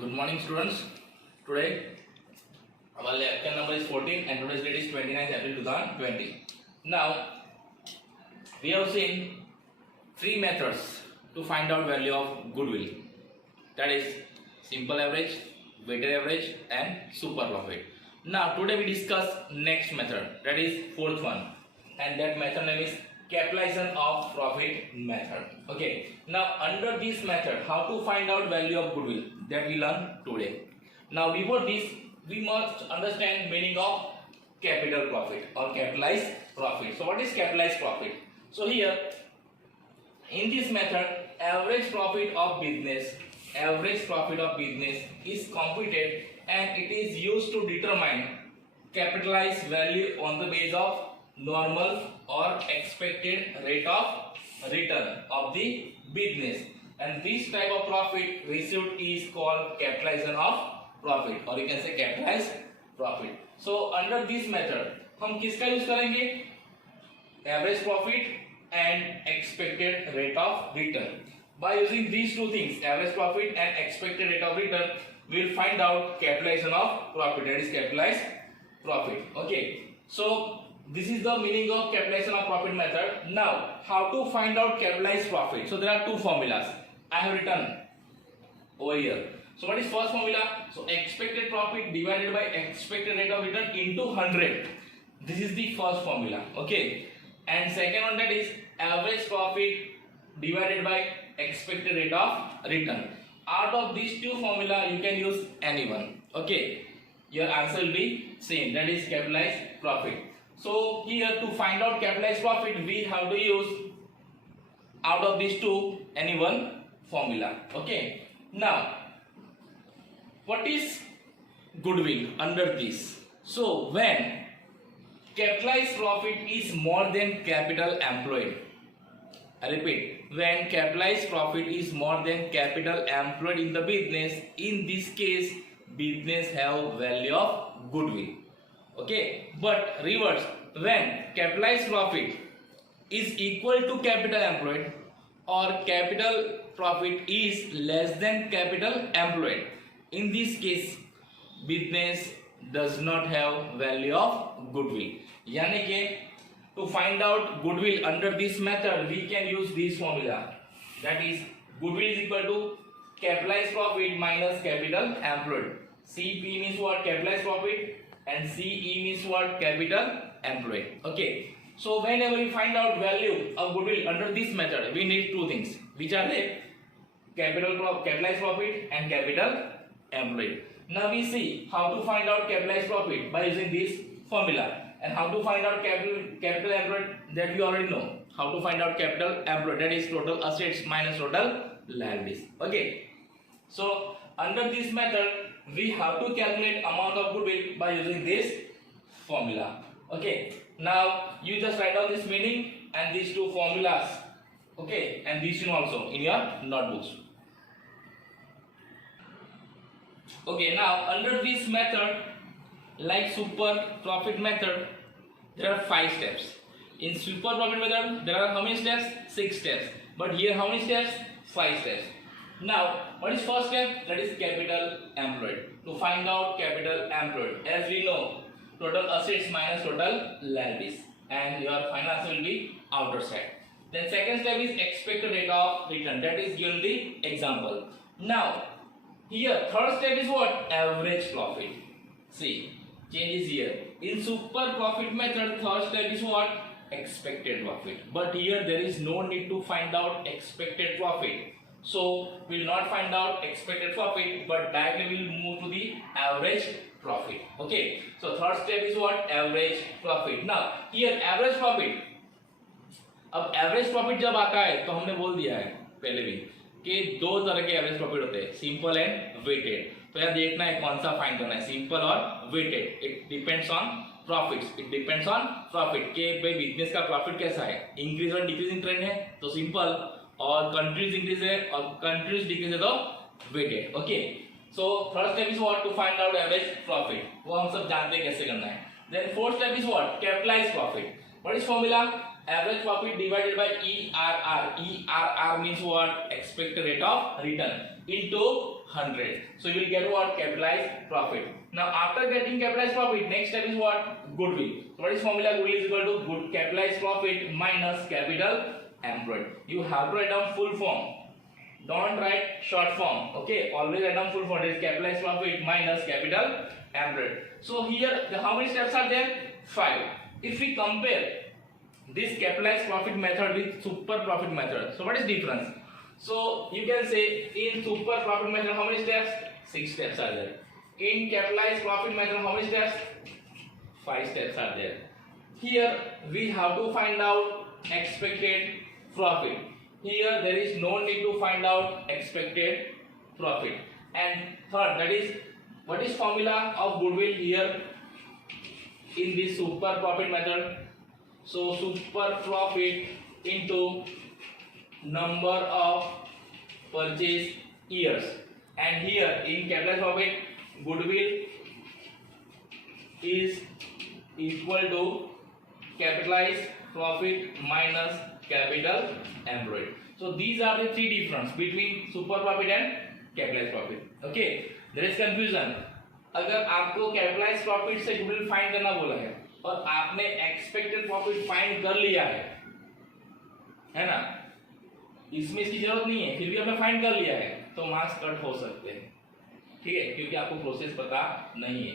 Good morning, students. Today our lecture number is 14 and today's date is 29th April 2020. Now we have seen three methods to find out value of goodwill. That is simple average, weighted average, and super profit. Now today we discuss next method, that is fourth one, and that method name is capitalization of profit method. Okay, now under this method, how to find out value of goodwill, that we learn today. Now before this, we must understand meaning of capital profit or capitalized profit. So what is capitalized profit? So here in this method, average profit of business is computed and it is used to determine capitalized value on the basis of normal or expected rate of return of the business, and this type of profit received is called capitalization of profit, or you can say capitalized profit. So under this method हम किसका use करेंगे? Average profit and expected rate of return. By using these two things, average profit and expected rate of return, we will find out capitalization of profit, that is capitalized profit. Okay, so this is the meaning of capitalization of profit method. Now, how to find out capitalized profit? So there are two formulas I have written over here. So what is first formula? So expected profit divided by expected rate of return into 100. This is the first formula. Okay, and second one, that is average profit divided by expected rate of return. Out of these two formula, you can use any one. Okay, your answer will be same, that is capitalized profit. So here to find out capitalized profit, we have to use out of these two any one formula. Okay, now what is goodwill under this? So when capitalized profit is more than capital employed, I repeat, when capitalized profit is more than capital employed in the business, in this case business have value of goodwill. Okay, but reverse, when capitalized profit is equal to capital employed or capital profit is less than capital employed, in this case business does not have value of goodwill. यानी कि to find out goodwill under this method, we can use this formula, that is goodwill is equal to capitalized profit minus capital employed. CP means what? Capitalized profit, and CE means what? Capital employed. Okay, so whenever we find out value of goodwill under this method, we need two things, which are the capitalized profit and capital employed. Now we see how to find out capitalized profit by using this formula, and how to find out capital employed, that we already know. How to find out capital employed, that is total assets minus total liabilities. Okay, so under this method we have to calculate amount of goodwill by using this formula. Okay, now you just write down this meaning and these two formulas. Okay, and these two also in your notebooks. Okay, now under this method, like super profit method, there are 5 steps. In super profit method there are how many steps? 6 steps. But here how many steps? 5 steps. Now what is first step? That is capital employed. To find out capital employed, as we know, total assets minus total liabilities, and your final answer will be outer side. Then second step is expected rate of return, that is given the example. Now here third step is what? Average profit. See, change is here. In super profit method, third step is what? Expected profit. But here there is no need to find out expected profit. So we will not find out expected profit, but directly we will move to the average profit. Okay, so third step is what? Average profit. Now here average profit, अब average profit जब आता है तो हमने बोल दिया है पहले भी कि दो तरह के एवरेज प्रॉफिट होते हैं, सिंपल एंड वेटेड. तो यार देखना है कौन सा फाइंड करना है, सिंपल और weighted. It depends on profits, it depends on profit के भाई बिजनेस का प्रॉफिट कैसा है, इंक्रीज और डिक्रीजिंग ट्रेंड है तो सिंपल, और कंट्रीज इंक्रीज है और कंट्रीज डिक्रीज है तो weighted. Okay, so third step is what? To find out average profit. वो हम सब जानते हैं कैसे करना है. Then fourth step is what? Capitalized profit. What is formula? average profit divided by ERR. ERR means what? Expected rate of return into 100. So you will get what? Capitalized profit. Now after getting capitalized profit, next step is what? Goodwill. So what is formula? Goodwill is equal to good capitalized profit minus capital employed. You have to write down full form. Don't write short form. Okay, always write down full form. It is capitalized profit minus capital employed. So here, how many steps are there? 5. If we compare this capitalized profit method with super profit method, so what is difference? So you can say in super profit method, how many steps? 6 steps are there. In capitalized profit method, how many steps? 5 steps are there. Here we have to find out expected profit. Here there is no need to find out expected profit. And third, that is, what is formula of goodwill here in this super profit method? So super profit into number of purchase years. And here in capitalized profit, goodwill is equal to capitalized profit minus capital employed. So these are the 3 difference between super profit and capitalized profit. Okay, there is confusion. अगर आपको capitalise profit से goodwill find करना बोला है और आपने expected profit find कर लिया है ना, इसमें इसकी जरूरत नहीं है, फिर भी आपने फाइंड कर लिया है, तो मार्क्स कट हो सकते हैं, ठीक है, क्योंकि आपको प्रोसेस पता नहीं है.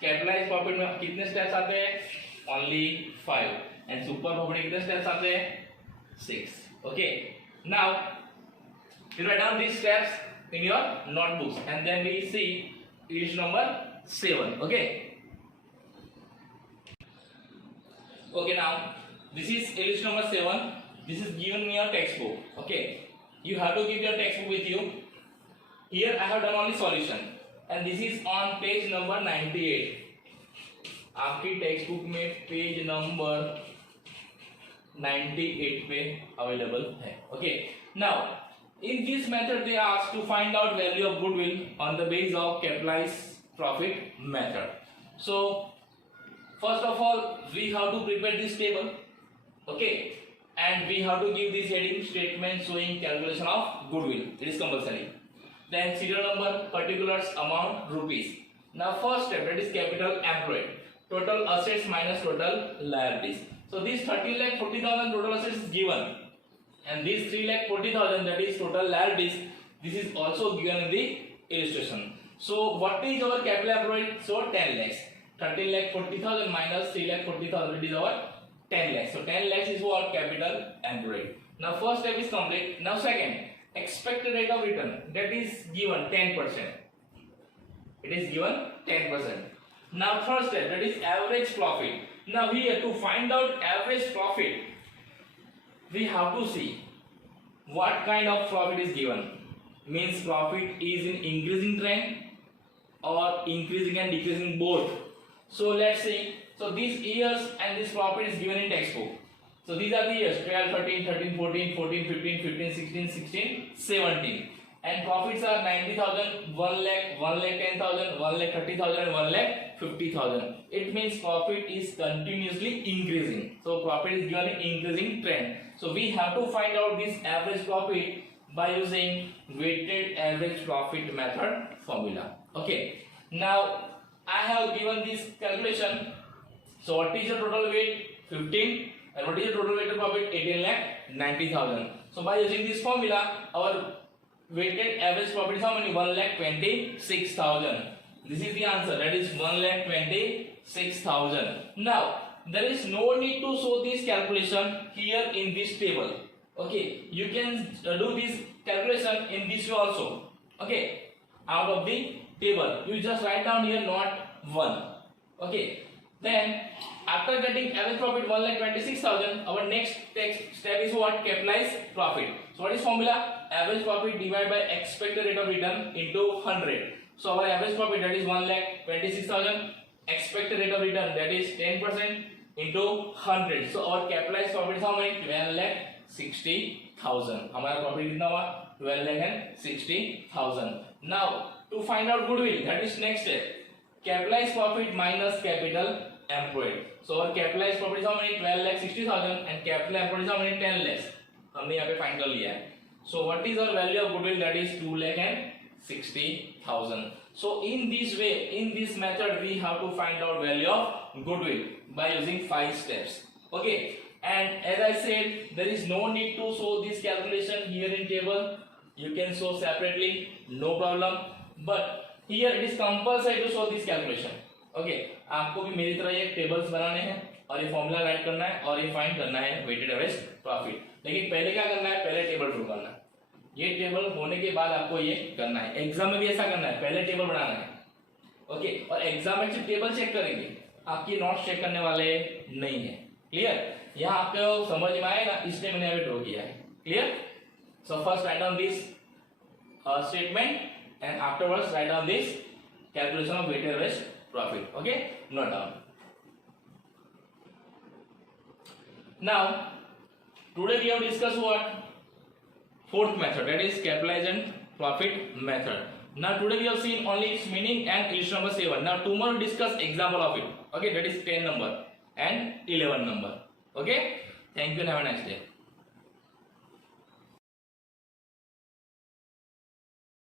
कैपिटलाइज प्रॉफिट में कितने स्टेप्स आते हैं? ओनली 5. एंड सुपर प्रॉफिट में कितने स्टेप्स आते हैं? 6. Okay, now you write down these steps in your notebooks and then we see illustration number 7. Okay, now this is illustration number 7. This is given in your textbook. Okay, you have to keep your textbook with you. Here I have done only solution and this is on page number 98. आपकी text में page number 98 पे available है. Okay, now in this method they ask to find out value of goodwill on the basis of capitalized profit method. So first of all we have to prepare this table, okay, and we have to give this heading statement showing calculation of goodwill. It is compulsory. Then serial number, particulars, amount, rupees. Now first step, that is capital employed, total assets minus total liabilities. So this 30,40,000 total assets is given. And this 3,40,000, that is total liabilities, this is also given in the illustration. So what is our capital employed? So 10 lakhs. 13,40,000 minus 3,40,000, it is our 10 lakhs. So 10 lakhs is what? Capital employed. Now first step is complete. Now second, expected rate of return, that is given 10%. It is given 10%. Now third step, that is average profit. Now here to find out average profit, we have to see what kind of profit is given. Means profit is in increasing trend or increasing and decreasing both. So let's see. So these years and this profit is given in textbook. So these are the years 12, 13, 13, 14, 14, 15, 15, 16, 16, 17. And profits are 90,000, 1 lakh, 1 lakh 10,000, 1 lakh 30,000 and 1 lakh 50,000. It means profit is continuously increasing. So profit is given in increasing trend. So we have to find out this average profit by using weighted average profit method formula. Okay. Now I have given this calculation. So what is the total weight? 15. And what is the total weighted profit? 18 lakh 90,000. So by using this formula, our weighted average profit is how many? 1,26,000. This is the answer. That is 1,26,000. Now there is no need to show this calculation here in this table. Okay, you can do this calculation in this way also. Okay, out of the table you just write down here not 1. Okay, then after getting average profit 1,26,000, our next step is what? Capitalized profit. So what is formula? Average profit divided by expected rate of return into 100. So our average profit, that is 1,26,000, expected rate of return, that is 10% into 100. So our capitalized profit is how many? 12,60,000. हमारा profit कितना हुआ? 12,60,000. Now to find out goodwill, that is next step. Capitalized profit minus capital employed. So our capitalized property is how many? 12,60,000 and capital employed is how many? 10 lakhs. हमने यहाँ पे find कर लिया है. So what is our value of goodwill? That is 2,60,000. So in this way, in this method, we have to find out value of goodwill by using 5 steps. Okay. And as I said, there is no need to show this calculation here in table. You can show separately, no problem. But here it is compulsory to show this calculation. Okay. आपको भी मेरी तरह ये tables बनाने हैं और ये formula right करना है और ये फाइंड करना है वेटेड एवरेज प्रॉफिट. लेकिन पहले क्या करना है? पहले टेबल ड्रॉ करना है. ये टेबल होने के बाद आपको ये करना है. एग्जाम में भी ऐसा करना है, पहले टेबल बनाना है. ओके. और एग्जाम में सिर्फ टेबल चेक करेंगे, आपकी नोट्स चेक करने वाले नहीं है. क्लियर? यहाँ आपको समझ में आएगा, इसलिए मैंने अभी ड्रॉ किया है. Clear? So first write down this statement and afterwards write down this calculation of weighted average profit. Okay, note down. Now today we have discussed what? Fourth method, that is capitalization profit method. Now today we have seen only its meaning and illustration number 7. Now tomorrow we discuss example of it. Okay, that is 10 number and 11 number. Okay, thank you and have a nice day.